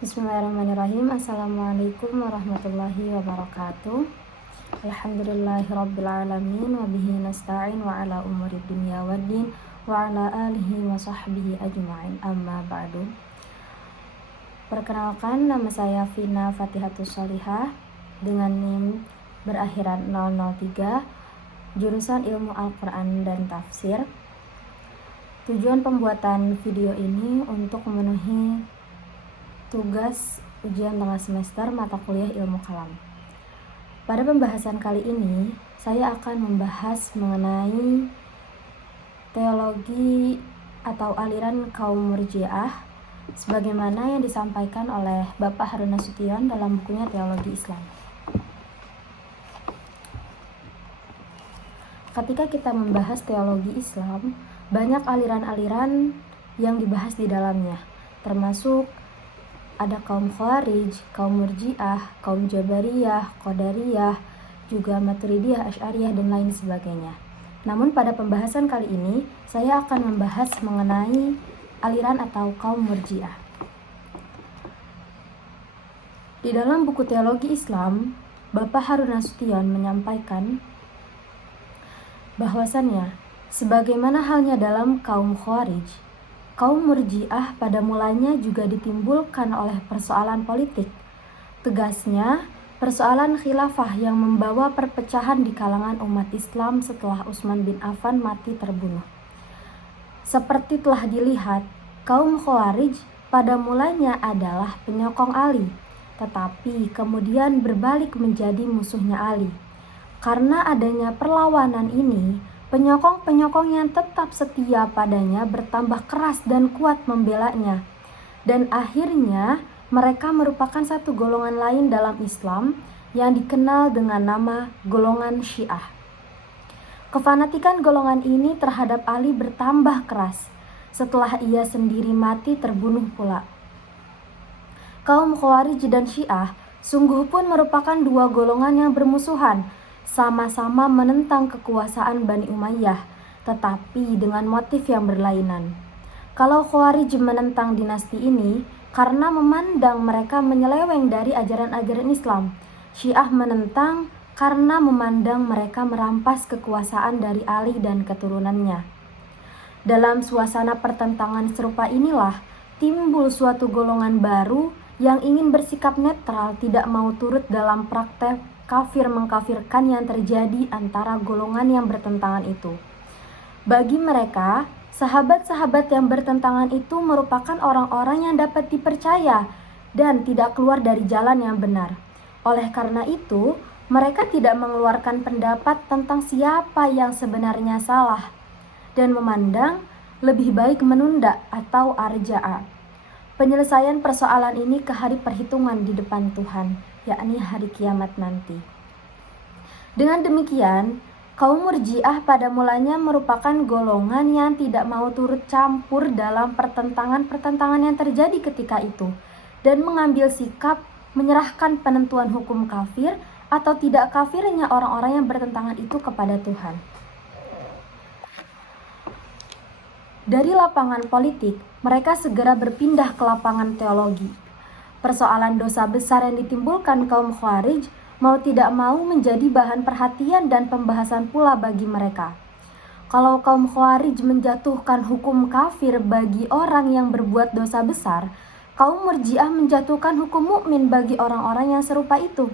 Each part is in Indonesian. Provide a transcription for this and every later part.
Bismillahirrahmanirrahim. Assalamualaikum warahmatullahi wabarakatuh. Alhamdulillahirrabbilalamin. Wabihi nasta'in wa ala umuri dunya waddin wa ala alihi wa sahbihi ajma'in, amma ba'du. Perkenalkan, nama saya Vina Fatihatus Sholihah dengan NIM berakhiran 003, jurusan Ilmu Al-Quran dan Tafsir. Tujuan pembuatan video ini untuk memenuhi tugas ujian tengah semester mata kuliah Ilmu Kalam. Pada pembahasan kali ini, saya akan membahas mengenai teologi atau aliran kaum Murji'ah sebagaimana yang disampaikan oleh Bapak Harun Nasution dalam bukunya Teologi Islam. Ketika kita membahas teologi Islam, banyak aliran-aliran yang dibahas di dalamnya, termasuk ada kaum Khawarij, kaum Murji'ah, kaum Jabariyah, Qadariyah, juga Maturidiyah, Asy'ariyah, dan lain sebagainya. Namun pada pembahasan kali ini, saya akan membahas mengenai aliran atau kaum Murji'ah. Di dalam buku Teologi Islam, Bapak Harun Nasution menyampaikan bahwasannya, sebagaimana halnya dalam kaum Khawarij, kaum Murji'ah pada mulanya juga ditimbulkan oleh persoalan politik. Tegasnya, persoalan khilafah yang membawa perpecahan di kalangan umat Islam setelah Utsman bin Affan mati terbunuh. Seperti telah dilihat, kaum Khawarij pada mulanya adalah penyokong Ali, tetapi kemudian berbalik menjadi musuhnya Ali. Karena adanya perlawanan ini, penyokong-penyokong yang tetap setia padanya bertambah keras dan kuat membelanya. Dan akhirnya mereka merupakan satu golongan lain dalam Islam yang dikenal dengan nama golongan Syiah. Kefanatikan golongan ini terhadap Ali bertambah keras setelah ia sendiri mati terbunuh pula. Kaum Khawarij dan Syiah sungguh pun merupakan dua golongan yang bermusuhan, sama-sama menentang kekuasaan Bani Umayyah, tetapi dengan motif yang berlainan. Kalau Khawarij menentang dinasti ini karena memandang mereka menyeleweng dari ajaran-ajaran Islam, Syiah menentang karena memandang mereka merampas kekuasaan dari Ali dan keturunannya. Dalam suasana pertentangan serupa inilah timbul suatu golongan baru yang ingin bersikap netral, tidak mau turut dalam praktek kafir mengkafirkan yang terjadi antara golongan yang bertentangan itu. Bagi mereka, sahabat-sahabat yang bertentangan itu merupakan orang-orang yang dapat dipercaya dan tidak keluar dari jalan yang benar. Oleh karena itu, mereka tidak mengeluarkan pendapat tentang siapa yang sebenarnya salah dan memandang lebih baik menunda atau arja'a penyelesaian persoalan ini ke hari perhitungan di depan Tuhan, yakni hari kiamat nanti. Dengan demikian, kaum Murji'ah pada mulanya merupakan golongan yang tidak mau turut campur dalam pertentangan-pertentangan yang terjadi ketika itu dan mengambil sikap menyerahkan penentuan hukum kafir atau tidak kafirnya orang-orang yang bertentangan itu kepada Tuhan. Dari lapangan politik, mereka segera berpindah ke lapangan teologi. Persoalan dosa besar yang ditimbulkan kaum Khawarij mau tidak mau menjadi bahan perhatian dan pembahasan pula bagi mereka. Kalau kaum Khawarij menjatuhkan hukum kafir bagi orang yang berbuat dosa besar, kaum Murji'ah menjatuhkan hukum mukmin bagi orang-orang yang serupa itu.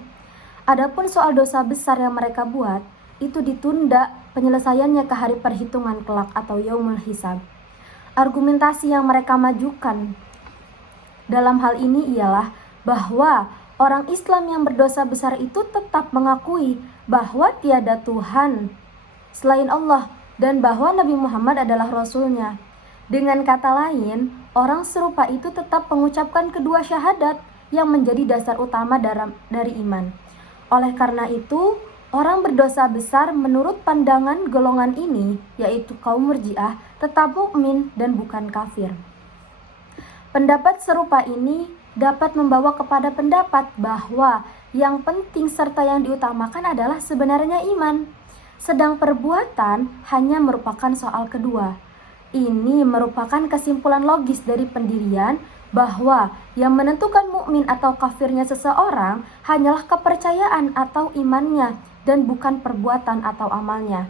Adapun soal dosa besar yang mereka buat, itu ditunda penyelesaiannya ke hari perhitungan kelak atau yaumul hisab. Argumentasi yang mereka majukan dalam hal ini ialah bahwa orang Islam yang berdosa besar itu tetap mengakui bahwa tiada Tuhan selain Allah dan bahwa Nabi Muhammad adalah Rasul-Nya. Dengan kata lain, orang serupa itu tetap mengucapkan kedua syahadat yang menjadi dasar utama dari iman. Oleh karena itu, orang berdosa besar menurut pandangan golongan ini, yaitu kaum Murji'ah, tetap mukmin dan bukan kafir. Pendapat serupa ini dapat membawa kepada pendapat bahwa yang penting serta yang diutamakan adalah sebenarnya iman, sedang perbuatan hanya merupakan soal kedua. Ini merupakan kesimpulan logis dari pendirian bahwa yang menentukan mukmin atau kafirnya seseorang hanyalah kepercayaan atau imannya dan bukan perbuatan atau amalnya.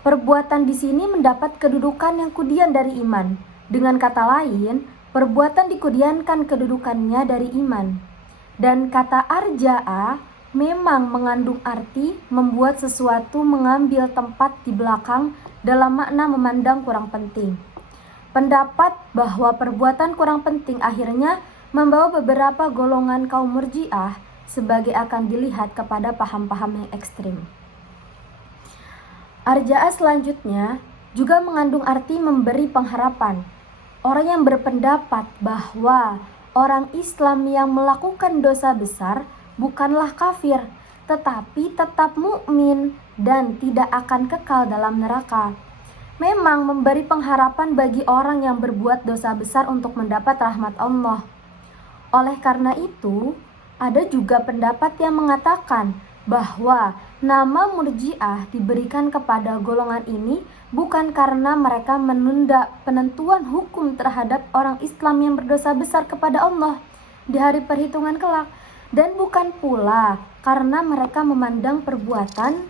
Perbuatan di sini mendapat kedudukan yang kudian dari iman. Dengan kata lain, perbuatan dikudiankan kedudukannya dari iman. Dan kata arja'a memang mengandung arti membuat sesuatu mengambil tempat di belakang dalam makna memandang kurang penting. Pendapat bahwa perbuatan kurang penting akhirnya membawa beberapa golongan kaum murji'ah sebagai akan dilihat kepada paham-paham yang ekstrim. Arja'ah selanjutnya juga mengandung arti memberi pengharapan. Orang yang berpendapat bahwa orang Islam yang melakukan dosa besar bukanlah kafir, tetapi tetap mukmin dan tidak akan kekal dalam neraka. Memang memberi pengharapan bagi orang yang berbuat dosa besar untuk mendapat rahmat Allah. Oleh karena itu, ada juga pendapat yang mengatakan bahwa nama murji'ah diberikan kepada golongan ini bukan karena mereka menunda penentuan hukum terhadap orang Islam yang berdosa besar kepada Allah di hari perhitungan kelak, dan bukan pula karena mereka memandang perbuatan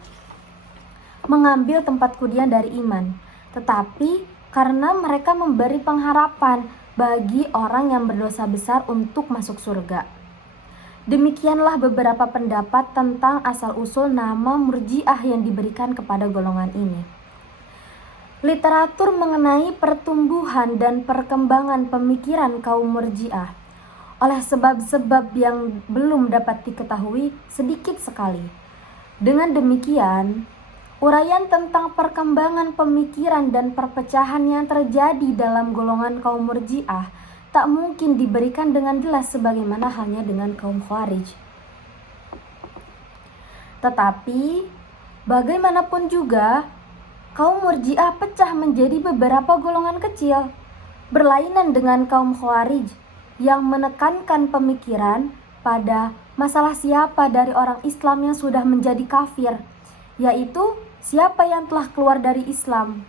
mengambil tempat kudian dari iman, tetapi karena mereka memberi pengharapan bagi orang yang berdosa besar untuk masuk surga. Demikianlah beberapa pendapat tentang asal-usul nama murji'ah yang diberikan kepada golongan ini. Literatur mengenai pertumbuhan dan perkembangan pemikiran kaum murji'ah oleh sebab-sebab yang belum dapat diketahui sedikit sekali. Dengan demikian, uraian tentang perkembangan pemikiran dan perpecahan yang terjadi dalam golongan kaum murji'ah tak mungkin diberikan dengan jelas sebagaimana halnya dengan kaum Khawarij. Tetapi, bagaimanapun juga, kaum murji'ah pecah menjadi beberapa golongan kecil, berlainan dengan kaum Khawarij yang menekankan pemikiran pada masalah siapa dari orang Islam yang sudah menjadi kafir, yaitu siapa yang telah keluar dari Islam.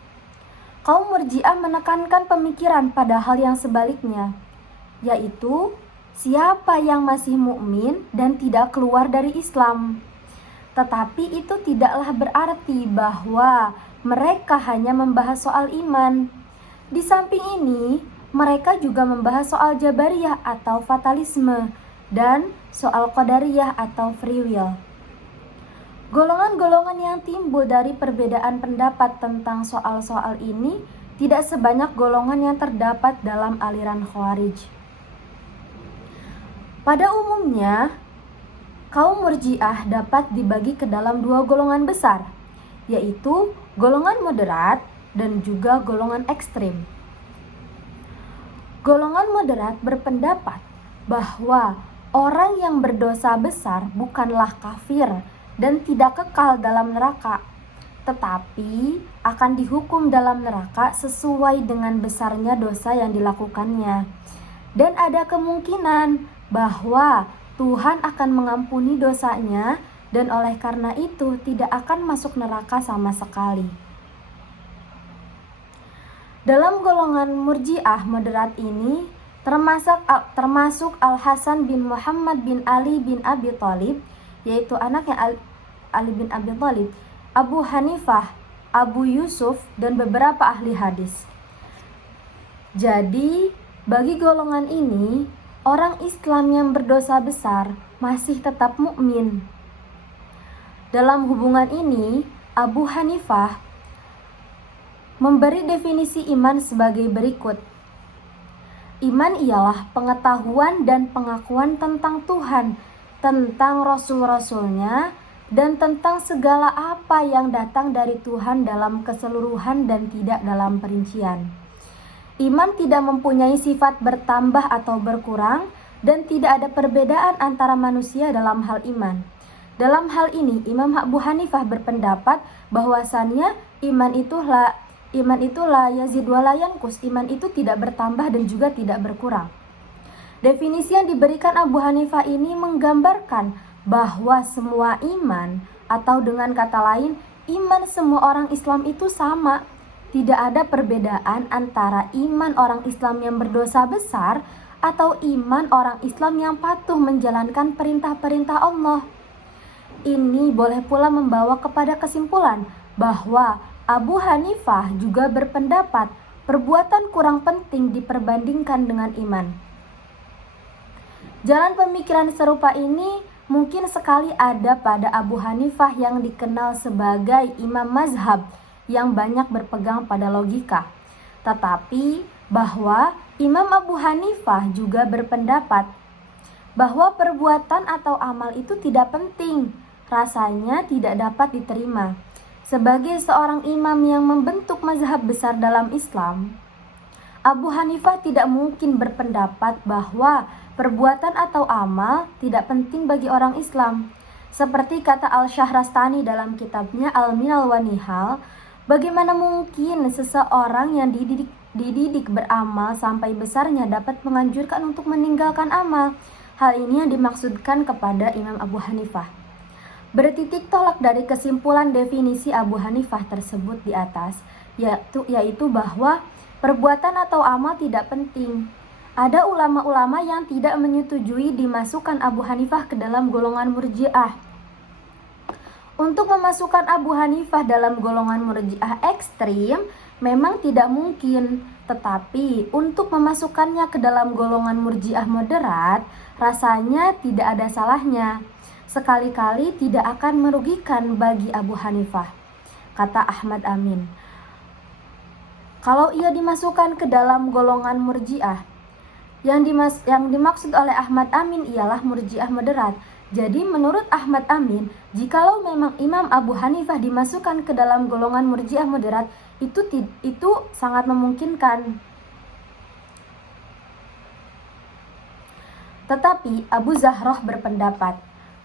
Kaum murji'ah menekankan pemikiran pada hal yang sebaliknya, yaitu siapa yang masih mukmin dan tidak keluar dari Islam. Tetapi itu tidaklah berarti bahwa mereka hanya membahas soal iman. Di samping ini, mereka juga membahas soal Jabariyah atau fatalisme dan soal Qadariyah atau free will. Golongan-golongan yang timbul dari perbedaan pendapat tentang soal-soal ini tidak sebanyak golongan yang terdapat dalam aliran Khawarij. Pada umumnya, kaum murji'ah dapat dibagi ke dalam dua golongan besar, yaitu golongan moderat dan juga golongan ekstrim. Golongan moderat berpendapat bahwa orang yang berdosa besar bukanlah kafir dan tidak kekal dalam neraka, tetapi akan dihukum dalam neraka sesuai dengan besarnya dosa yang dilakukannya. Dan ada kemungkinan bahwa Tuhan akan mengampuni dosanya dan oleh karena itu tidak akan masuk neraka sama sekali. Dalam golongan murji'ah moderat ini termasuk Al-Hasan bin Muhammad bin Ali bin Abi Thalib, yaitu anaknya Ali bin Abi Thalib, Abu Hanifah, Abu Yusuf, dan beberapa ahli hadis. Jadi, bagi golongan ini, orang Islam yang berdosa besar masih tetap mukmin. Dalam hubungan ini, Abu Hanifah memberi definisi iman sebagai berikut. Iman ialah pengetahuan dan pengakuan tentang Tuhan, tentang Rasul-Rasulnya, dan tentang segala apa yang datang dari Tuhan dalam keseluruhan dan tidak dalam perincian. Iman tidak mempunyai sifat bertambah atau berkurang, dan tidak ada perbedaan antara manusia dalam hal iman. Dalam hal ini, Imam Abu Hanifah berpendapat bahwasannya iman itu la yazid wa la yanqus. Iman itu tidak bertambah dan juga tidak berkurang. Definisi yang diberikan Abu Hanifah ini menggambarkan bahwa semua iman, atau dengan kata lain, iman semua orang Islam itu sama, Tidak ada perbedaan antara iman orang Islam yang berdosa besar atau iman orang Islam yang patuh menjalankan perintah-perintah Allah. Ini boleh pula membawa kepada kesimpulan bahwa Abu Hanifah juga berpendapat perbuatan kurang penting diperbandingkan dengan iman. Jalan pemikiran serupa ini mungkin sekali ada pada Abu Hanifah yang dikenal sebagai imam mazhab yang banyak berpegang pada logika. Tetapi bahwa Imam Abu Hanifah juga berpendapat bahwa perbuatan atau amal itu tidak penting, rasanya tidak dapat diterima. Sebagai seorang imam yang membentuk mazhab besar dalam Islam, Abu Hanifah tidak mungkin berpendapat bahwa perbuatan atau amal tidak penting bagi orang Islam. Seperti kata Al-Syahrastani dalam kitabnya Al-Minal wa Nihal, bagaimana mungkin seseorang yang dididik beramal sampai besarnya dapat menganjurkan untuk meninggalkan amal? Hal ini yang dimaksudkan kepada Imam Abu Hanifah. Bertitik tolak dari kesimpulan definisi Abu Hanifah tersebut di atas, yaitu bahwa perbuatan atau amal tidak penting. Ada ulama-ulama yang tidak menyetujui dimasukkan Abu Hanifah ke dalam golongan Murji'ah. Untuk memasukkan Abu Hanifah dalam golongan Murji'ah ekstrim memang tidak mungkin, tetapi untuk memasukkannya ke dalam golongan Murji'ah moderat rasanya tidak ada salahnya. Sekali-kali tidak akan merugikan bagi Abu Hanifah, kata Ahmad Amin. Kalau ia dimasukkan ke dalam golongan Murji'ah, yang dimaksud oleh Ahmad Amin ialah Murji'ah moderat. Jadi menurut Ahmad Amin, jikalau memang Imam Abu Hanifah dimasukkan ke dalam golongan Murji'ah moderat, itu sangat memungkinkan. Tetapi Abu Zahroh berpendapat,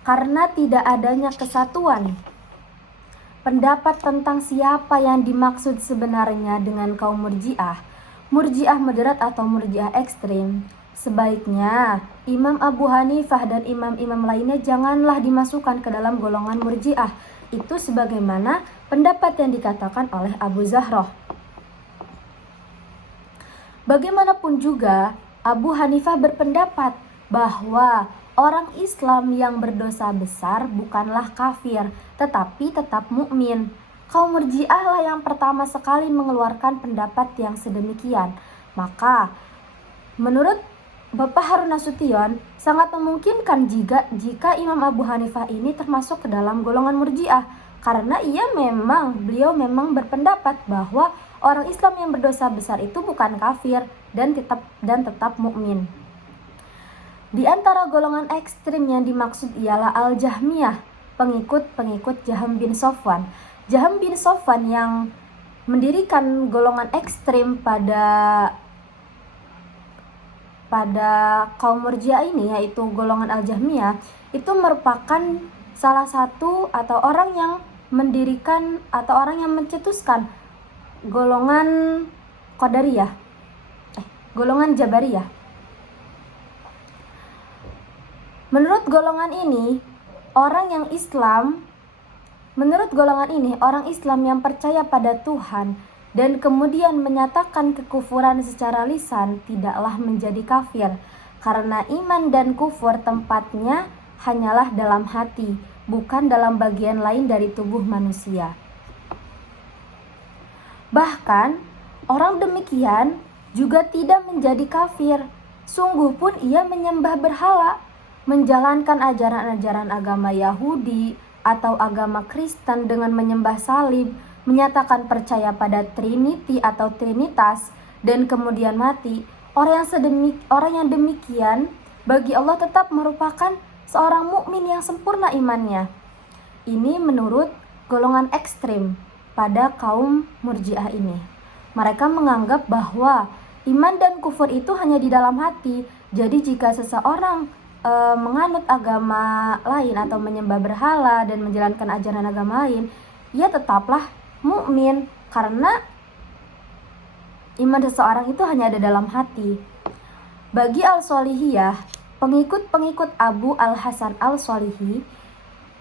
karena tidak adanya kesatuan pendapat tentang siapa yang dimaksud sebenarnya dengan kaum Murji'ah, Murji'ah moderat atau Murji'ah ekstrim, sebaiknya Imam Abu Hanifah dan imam-imam lainnya janganlah dimasukkan ke dalam golongan Murji'ah. Itu sebagaimana pendapat yang dikatakan oleh Abu Zahroh. Bagaimanapun juga, Abu Hanifah berpendapat bahwa orang Islam yang berdosa besar bukanlah kafir, tetapi tetap mukmin. Kaum Murji'ah lah yang pertama sekali mengeluarkan pendapat yang sedemikian. Maka, menurut Bapak Harun Nasution, sangat memungkinkan jika Imam Abu Hanifah ini termasuk ke dalam golongan Murji'ah, karena beliau memang berpendapat bahwa orang Islam yang berdosa besar itu bukan kafir dan tetap mukmin. Di antara golongan ekstrim yang dimaksud ialah Al-Jahmiyah, pengikut Jahm bin Safwan. Jahm bin Safwan yang mendirikan golongan ekstrim pada kaum Murji'ah ini, yaitu golongan Al-Jahmiyah, itu merupakan salah satu atau orang yang mendirikan atau orang yang mencetuskan golongan Qadariyah, golongan Jabariyah. Menurut golongan ini, orang Islam yang percaya pada Tuhan dan kemudian menyatakan kekufuran secara lisan tidaklah menjadi kafir, karena iman dan kufur tempatnya hanyalah dalam hati, bukan dalam bagian lain dari tubuh manusia. Bahkan, orang demikian juga tidak menjadi kafir, sungguh pun ia menyembah berhala, menjalankan ajaran-ajaran agama Yahudi atau agama Kristen dengan menyembah salib, menyatakan percaya pada Trinity atau Trinitas, dan kemudian mati. Orang yang demikian bagi Allah tetap merupakan seorang mukmin yang sempurna imannya. Ini menurut golongan ekstrim pada kaum Murji'ah ini. Mereka menganggap bahwa iman dan kufur itu hanya di dalam hati. Jadi jika seseorang menganut agama lain atau menyembah berhala dan menjalankan ajaran agama lain, ia tetaplah mukmin karena iman seseorang itu hanya ada dalam hati. Bagi Al-Sholihiyah, pengikut Abu Al-Hasan Al-Sholihi,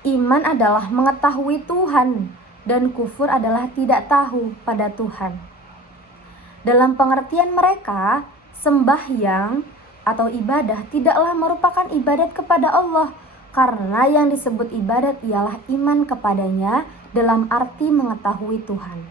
iman adalah mengetahui Tuhan dan kufur adalah tidak tahu pada Tuhan. Dalam pengertian mereka, sembahyang atau ibadah tidaklah merupakan ibadat kepada Allah, karena yang disebut ibadat ialah iman kepadanya dalam arti mengetahui Tuhan.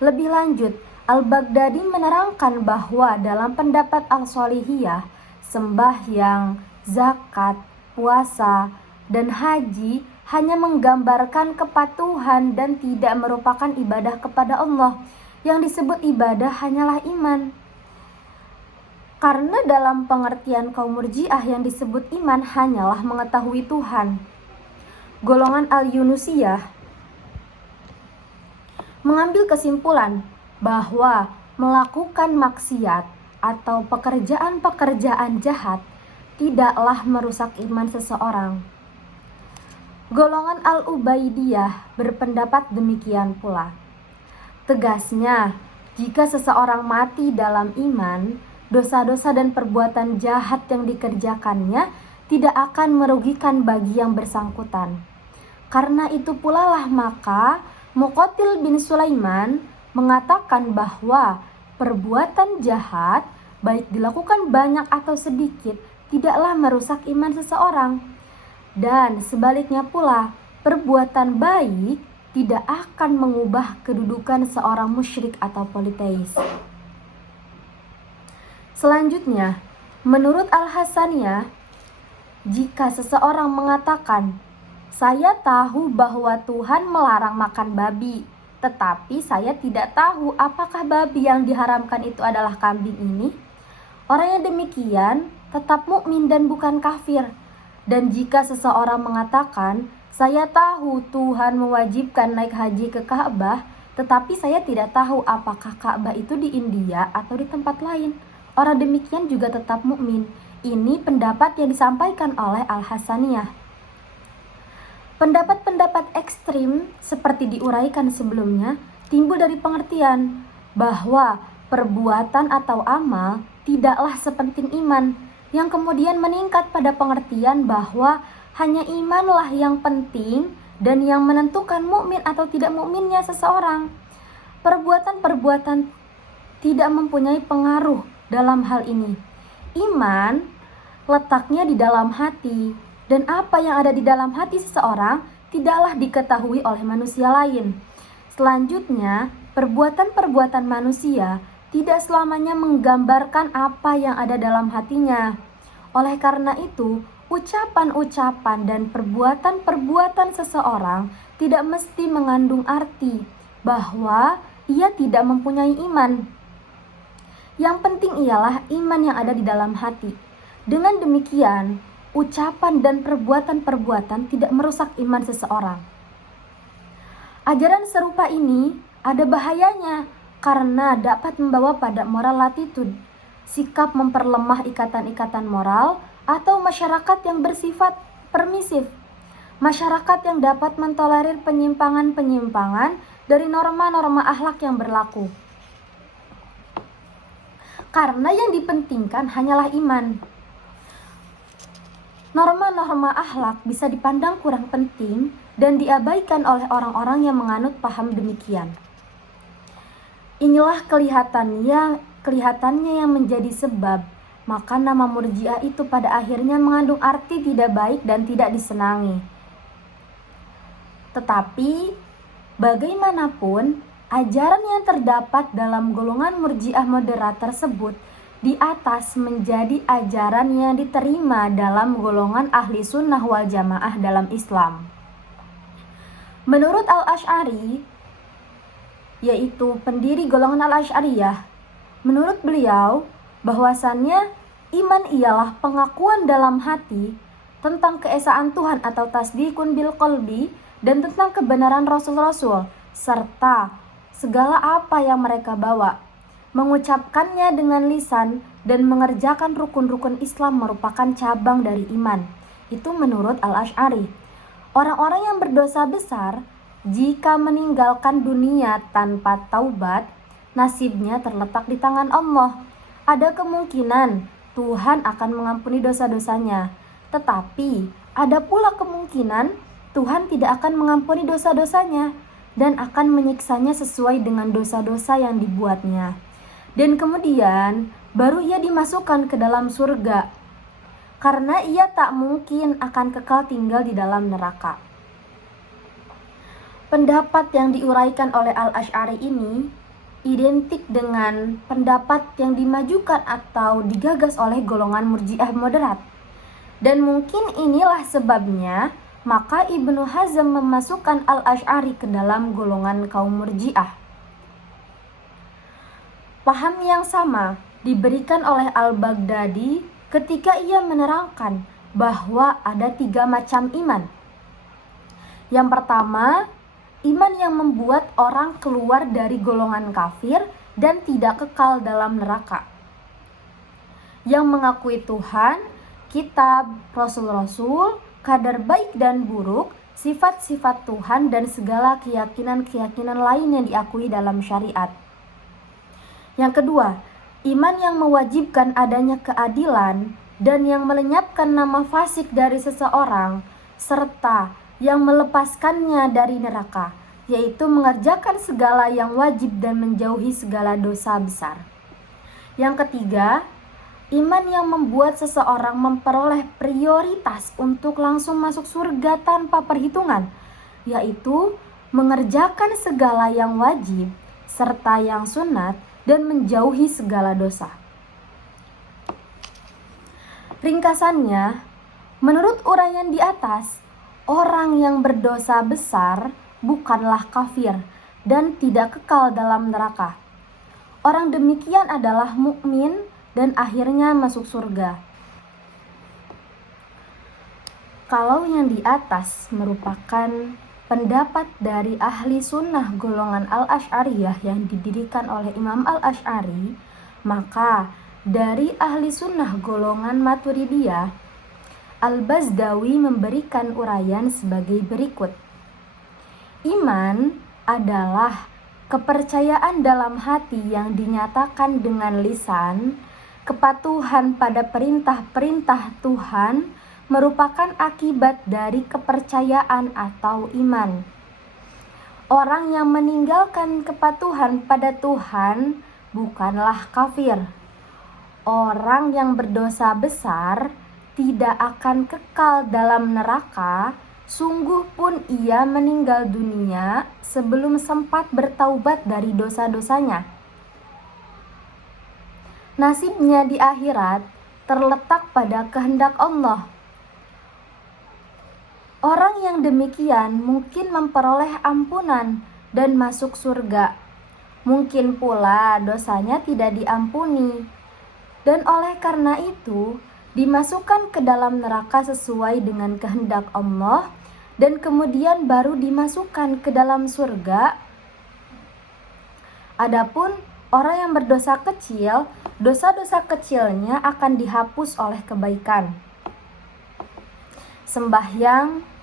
Lebih lanjut, Al-Baghdadi menerangkan bahwa dalam pendapat Al-Sholihiyah, sembahyang, zakat, puasa, dan haji hanya menggambarkan kepatuhan dan tidak merupakan ibadah kepada Allah. Yang disebut ibadah hanyalah iman. Karena dalam pengertian kaum Murji'ah yang disebut iman hanyalah mengetahui Tuhan. Golongan Al-Yunusiyah mengambil kesimpulan bahwa melakukan maksiat atau pekerjaan-pekerjaan jahat tidaklah merusak iman seseorang. Golongan Al-Ubaidiyah berpendapat demikian pula. Tegasnya, jika seseorang mati dalam iman, dosa-dosa dan perbuatan jahat yang dikerjakannya tidak akan merugikan bagi yang bersangkutan. Karena itu pula lah maka Muqatil bin Sulaiman mengatakan bahwa perbuatan jahat, baik dilakukan banyak atau sedikit, tidaklah merusak iman seseorang. Dan sebaliknya pula, perbuatan baik tidak akan mengubah kedudukan seorang musyrik atau politeis. Selanjutnya, menurut Al-Hasaniyah, jika seseorang mengatakan, "Saya tahu bahwa Tuhan melarang makan babi, tetapi saya tidak tahu apakah babi yang diharamkan itu adalah kambing ini," orang yang demikian tetap mukmin dan bukan kafir. Dan jika seseorang mengatakan, "Saya tahu Tuhan mewajibkan naik haji ke Ka'bah, tetapi saya tidak tahu apakah Ka'bah itu di India atau di tempat lain," orang demikian juga tetap mukmin. Ini pendapat yang disampaikan oleh Al-Hasaniyah. Pendapat-pendapat ekstrim seperti diuraikan sebelumnya timbul dari pengertian bahwa perbuatan atau amal tidaklah sepenting iman, yang kemudian meningkat pada pengertian bahwa hanya imanlah yang penting dan yang menentukan mukmin atau tidak mukminnya seseorang. Perbuatan-perbuatan tidak mempunyai pengaruh dalam hal ini. Iman letaknya di dalam hati, dan apa yang ada di dalam hati seseorang tidaklah diketahui oleh manusia lain. Selanjutnya, perbuatan-perbuatan manusia tidak selamanya menggambarkan apa yang ada dalam hatinya. Oleh karena itu, ucapan-ucapan dan perbuatan-perbuatan seseorang tidak mesti mengandung arti bahwa ia tidak mempunyai iman. Yang penting ialah iman yang ada di dalam hati. Dengan demikian, ucapan dan perbuatan-perbuatan tidak merusak iman seseorang. Ajaran serupa ini ada bahayanya karena dapat membawa pada moral latitude, sikap memperlemah ikatan-ikatan moral, atau masyarakat yang bersifat permisif, masyarakat yang dapat mentolerir penyimpangan-penyimpangan dari norma-norma akhlak yang berlaku. Karena yang dipentingkan hanyalah iman. Norma-norma akhlak bisa dipandang kurang penting dan diabaikan oleh orang-orang yang menganut paham demikian. Inilah kelihatannya yang menjadi sebab maka nama Murji'ah itu pada akhirnya mengandung arti tidak baik dan tidak disenangi. Tetapi bagaimanapun, ajaran yang terdapat dalam golongan Murji'ah moderat tersebut di atas menjadi ajaran yang diterima dalam golongan ahli sunnah wal jamaah dalam Islam. Menurut Al-Asy'ari, yaitu pendiri golongan Al-Asy'ariyah, menurut beliau bahwasannya iman ialah pengakuan dalam hati tentang keesaan Tuhan atau tasdikun bil qalbi dan tentang kebenaran rasul-rasul serta segala apa yang mereka bawa. Mengucapkannya dengan lisan dan mengerjakan rukun-rukun Islam merupakan cabang dari iman. Itu menurut Al-Asy'ari. Orang-orang yang berdosa besar jika meninggalkan dunia tanpa taubat, nasibnya terletak di tangan Allah. Ada kemungkinan Tuhan akan mengampuni dosa-dosanya, tetapi ada pula kemungkinan Tuhan tidak akan mengampuni dosa-dosanya dan akan menyiksanya sesuai dengan dosa-dosa yang dibuatnya. dan kemudian baru ia dimasukkan ke dalam surga, karena ia tak mungkin akan kekal tinggal di dalam neraka. Pendapat yang diuraikan oleh Al-Asy'ari ini identik dengan pendapat yang dimajukan atau digagas oleh golongan Murji'ah moderat. Dan mungkin inilah sebabnya maka Ibnu Hazm memasukkan Al-Asy'ari ke dalam golongan kaum Murji'ah. Paham yang sama diberikan oleh Al-Baghdadi ketika ia menerangkan bahwa ada 3 macam iman. Yang pertama, iman yang membuat orang keluar dari golongan kafir dan tidak kekal dalam neraka. Yang mengakui Tuhan, kitab, rasul-rasul, kadar baik dan buruk, sifat-sifat Tuhan, dan segala keyakinan-keyakinan lain yang diakui dalam syariat. Yang kedua, iman yang mewajibkan adanya keadilan dan yang melenyapkan nama fasik dari seseorang, serta yang melepaskannya dari neraka, yaitu mengerjakan segala yang wajib dan menjauhi segala dosa besar. Yang ketiga, iman yang membuat seseorang memperoleh prioritas untuk langsung masuk surga tanpa perhitungan, yaitu mengerjakan segala yang wajib serta yang sunat dan menjauhi segala dosa. Ringkasannya, menurut uraian di atas, orang yang berdosa besar bukanlah kafir dan tidak kekal dalam neraka. Orang demikian adalah mukmin dan akhirnya masuk surga. Kalau yang di atas merupakan pendapat dari ahli sunnah golongan Al-Asy'ariyah yang didirikan oleh Imam Al-Asy'ari, maka dari ahli sunnah golongan Maturidiyah, Al-Bazdawi memberikan uraian sebagai berikut. Iman adalah kepercayaan dalam hati yang dinyatakan dengan lisan. Kepatuhan pada perintah-perintah Tuhan merupakan akibat dari kepercayaan atau iman. Orang yang meninggalkan kepatuhan pada Tuhan bukanlah kafir. Orang yang berdosa besar tidak akan kekal dalam neraka, sungguh pun ia meninggal dunia sebelum sempat bertaubat dari dosa-dosanya. Nasibnya di akhirat terletak pada kehendak Allah. Orang yang demikian mungkin memperoleh ampunan dan masuk surga. Mungkin pula dosanya tidak diampuni, dan oleh karena itu dimasukkan ke dalam neraka sesuai dengan kehendak Allah, dan kemudian baru dimasukkan ke dalam surga. Adapun orang yang berdosa kecil, dosa-dosa kecilnya akan dihapus oleh kebaikan, sembahyang,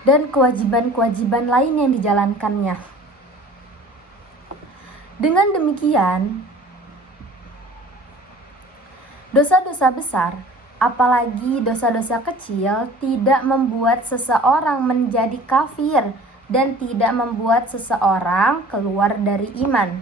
dan kewajiban-kewajiban lain yang dijalankannya. Dengan demikian, dosa-dosa besar, apalagi dosa-dosa kecil, tidak membuat seseorang menjadi kafir dan tidak membuat seseorang keluar dari iman.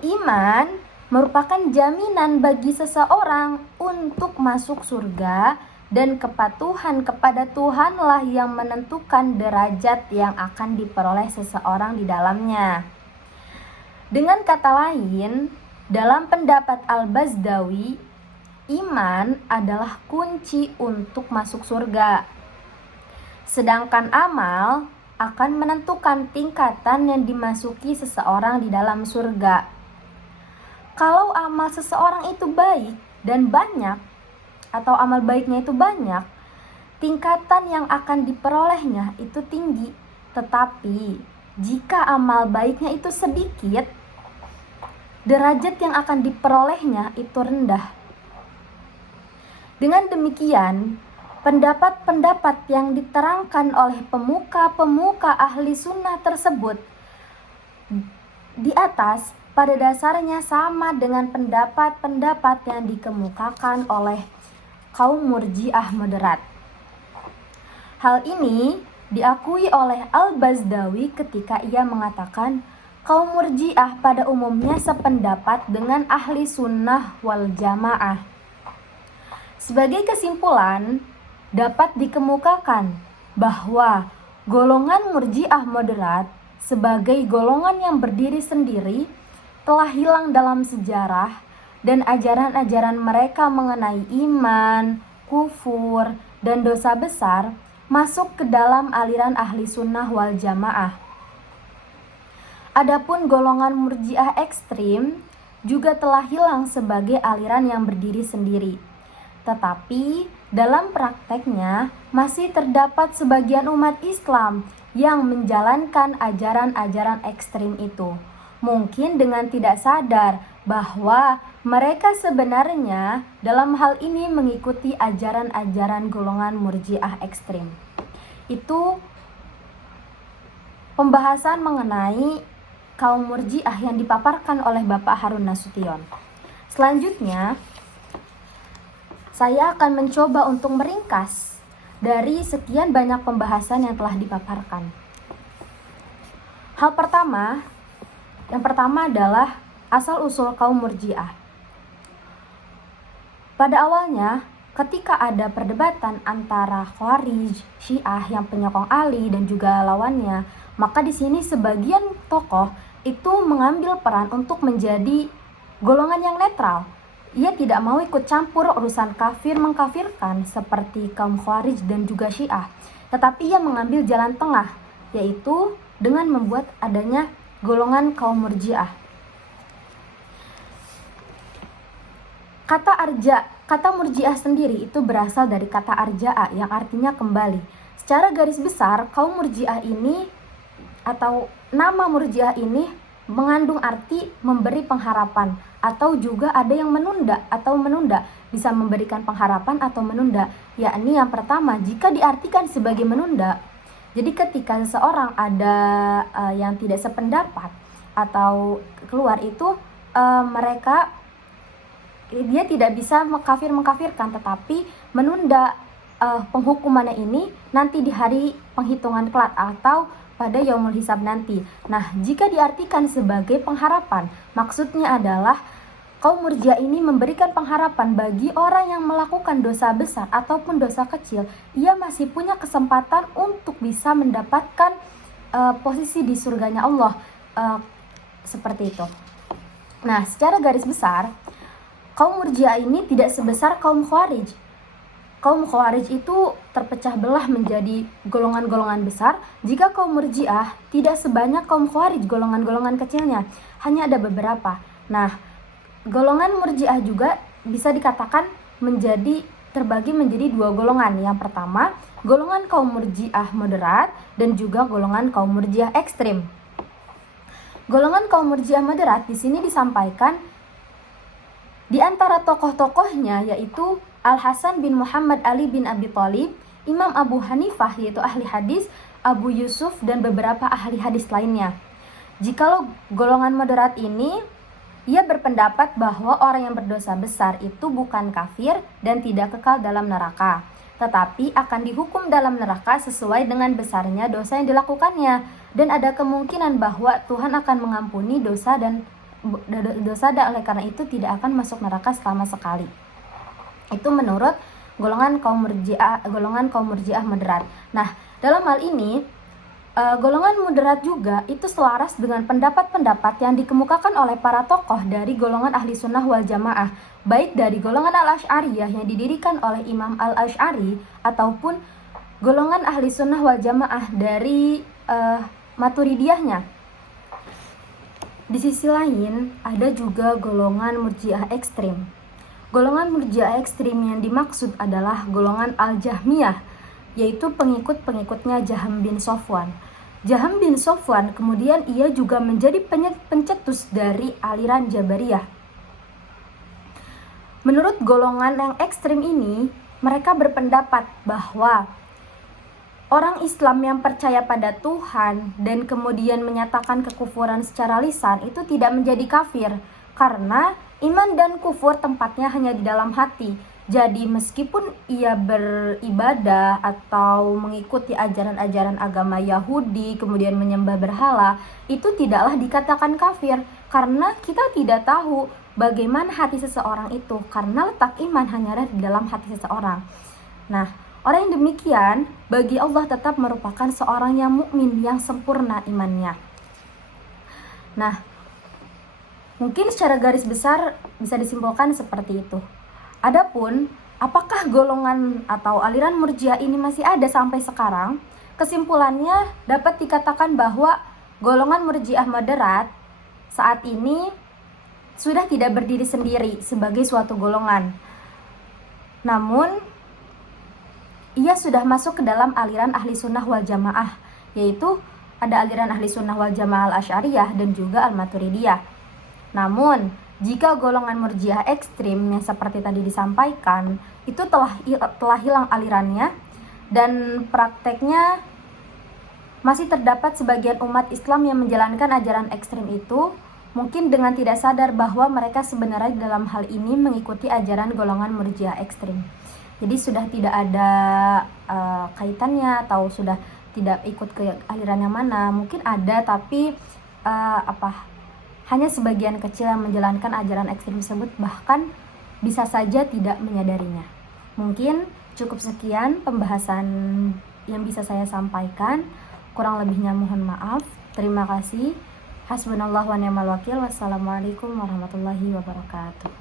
Iman merupakan jaminan bagi seseorang untuk masuk surga, dan kepatuhan kepada Tuhanlah yang menentukan derajat yang akan diperoleh seseorang di dalamnya. Dengan kata lain, dalam pendapat Al-Bazdawi, iman adalah kunci untuk masuk surga. Sedangkan amal akan menentukan tingkatan yang dimasuki seseorang di dalam surga. Kalau amal seseorang itu baik dan banyak, atau amal baiknya itu banyak, tingkatan yang akan diperolehnya itu tinggi. Tetapi jika amal baiknya itu sedikit, derajat yang akan diperolehnya itu rendah. Dengan demikian, pendapat-pendapat yang diterangkan oleh pemuka-pemuka ahli sunnah tersebut di atas pada dasarnya sama dengan pendapat-pendapat yang dikemukakan oleh kaum Murji'ah moderat. Hal ini diakui oleh Al-Bazdawi ketika ia mengatakan Kaum Murji'ah pada umumnya sependapat dengan ahli sunnah wal jamaah. Sebagai kesimpulan, dapat dikemukakan bahwa golongan Murji'ah moderat sebagai golongan yang berdiri sendiri telah hilang dalam sejarah, dan ajaran-ajaran mereka mengenai iman, kufur, dan dosa besar masuk ke dalam aliran ahli sunnah wal jamaah. Adapun golongan Murji'ah ekstrim juga telah hilang sebagai aliran yang berdiri sendiri. Tetapi dalam prakteknya masih terdapat sebagian umat Islam yang menjalankan ajaran-ajaran ekstrim itu. Mungkin dengan tidak sadar bahwa mereka sebenarnya dalam hal ini mengikuti ajaran-ajaran golongan Murji'ah ekstrim. Itu pembahasan mengenai kaum Murji'ah yang dipaparkan oleh Bapak Harun Nasution. Selanjutnya, saya akan mencoba untuk meringkas dari sekian banyak pembahasan yang telah dipaparkan. Yang pertama adalah asal-usul kaum Murji'ah. Pada awalnya, ketika ada perdebatan antara Khawarij, Syiah yang penyokong Ali dan juga lawannya, maka di sini sebagian tokoh itu mengambil peran untuk menjadi golongan yang netral. Ia tidak mau ikut campur urusan kafir mengkafirkan seperti kaum Khawarij dan juga Syiah, tetapi ia mengambil jalan tengah, yaitu dengan membuat adanya golongan kaum Murji'ah. Kata Murji'ah sendiri itu berasal dari kata arja'a yang artinya kembali. Secara garis besar, kaum Murji'ah ini atau nama Murji'ah ini mengandung arti memberi pengharapan, atau juga ada yang menunda, bisa memberikan pengharapan atau menunda. Yakni yang pertama, jika diartikan sebagai menunda, jadi ketika seseorang ada yang tidak sependapat atau keluar itu dia tidak bisa mengkafirkan, tetapi menunda penghukumannya ini nanti di hari penghitungan kelak atau pada yaumul hisab nanti. Nah, jika diartikan sebagai pengharapan, maksudnya adalah kaum Murji'ah ini memberikan pengharapan bagi orang yang melakukan dosa besar ataupun dosa kecil, ia masih punya kesempatan untuk bisa mendapatkan posisi di surganya Allah, seperti itu. Nah, secara garis besar, kaum Murji'ah ini tidak sebesar kaum Khawarij. Kaum Khawarij itu terpecah belah menjadi golongan-golongan besar, jika kaum Murji'ah tidak sebanyak kaum Khawarij golongan-golongan kecilnya, hanya ada beberapa. Nah, golongan Murji'ah juga bisa dikatakan terbagi menjadi dua golongan. Yang pertama, golongan kaum Murji'ah moderat dan juga golongan kaum Murji'ah ekstrim. Golongan kaum Murji'ah moderat di sini disampaikan di antara tokoh-tokohnya yaitu Al-Hasan bin Muhammad Ali bin Abi Thalib, Imam Abu Hanifah yaitu ahli hadis, Abu Yusuf dan beberapa ahli hadis lainnya. Jikalau golongan moderat ini, ia berpendapat bahwa orang yang berdosa besar itu bukan kafir dan tidak kekal dalam neraka, tetapi akan dihukum dalam neraka sesuai dengan besarnya dosa yang dilakukannya, dan ada kemungkinan bahwa Tuhan akan mengampuni dosa dan oleh karena itu tidak akan masuk neraka selama sekali. Itu menurut golongan kaum Murji'ah moderat. Nah, dalam hal ini golongan moderat juga itu selaras dengan pendapat-pendapat yang dikemukakan oleh para tokoh dari golongan ahli sunnah wal jamaah, baik dari golongan al-Asy'ariyah yang didirikan oleh Imam al-Asy'ari ataupun golongan ahli sunnah wal jamaah dari Maturidiyahnya. Di sisi lain, ada juga golongan Murji'ah ekstrim. Golongan Murji'ah ekstrim yang dimaksud adalah golongan Al-Jahmiyah, yaitu pengikut-pengikutnya Jahm bin Safwan. Jahm bin Safwan kemudian ia juga menjadi pencetus dari aliran Jabariyah. Menurut golongan yang ekstrim ini, mereka berpendapat bahwa orang Islam yang percaya pada Tuhan dan kemudian menyatakan kekufuran secara lisan itu tidak menjadi kafir, karena iman dan kufur tempatnya hanya di dalam hati. Jadi meskipun ia beribadah atau mengikuti ajaran-ajaran agama Yahudi, kemudian menyembah berhala, itu tidaklah dikatakan kafir, karena kita tidak tahu bagaimana hati seseorang itu, karena letak iman hanya ada di dalam hati seseorang. Nah, orang yang demikian bagi Allah tetap merupakan seorang yang mukmin, yang sempurna imannya. Nah, mungkin secara garis besar bisa disimpulkan seperti itu. Adapun apakah golongan atau aliran Murji'ah ini masih ada sampai sekarang? Kesimpulannya dapat dikatakan bahwa golongan Murji'ah moderat saat ini sudah tidak berdiri sendiri sebagai suatu golongan. Namun ia sudah masuk ke dalam aliran Ahli Sunnah wal Jamaah, yaitu ada aliran Ahli Sunnah wal Jamaah Al-Asy'ariyah dan juga Al-Maturidiyah. Namun jika golongan Murji'ah ekstrim yang seperti tadi disampaikan itu telah hilang alirannya, dan prakteknya masih terdapat sebagian umat Islam yang menjalankan ajaran ekstrim itu, mungkin dengan tidak sadar bahwa mereka sebenarnya dalam hal ini mengikuti ajaran golongan Murji'ah ekstrim. Jadi sudah tidak ada kaitannya atau sudah tidak ikut ke aliran yang mana. Mungkin ada tapi hanya sebagian kecil yang menjalankan ajaran ekstrim tersebut, bahkan bisa saja tidak menyadarinya. Mungkin cukup sekian pembahasan yang bisa saya sampaikan. Kurang lebihnya mohon maaf. Terima kasih. Hasbunallah wa ni'mal wakil. Wassalamualaikum warahmatullahi wabarakatuh.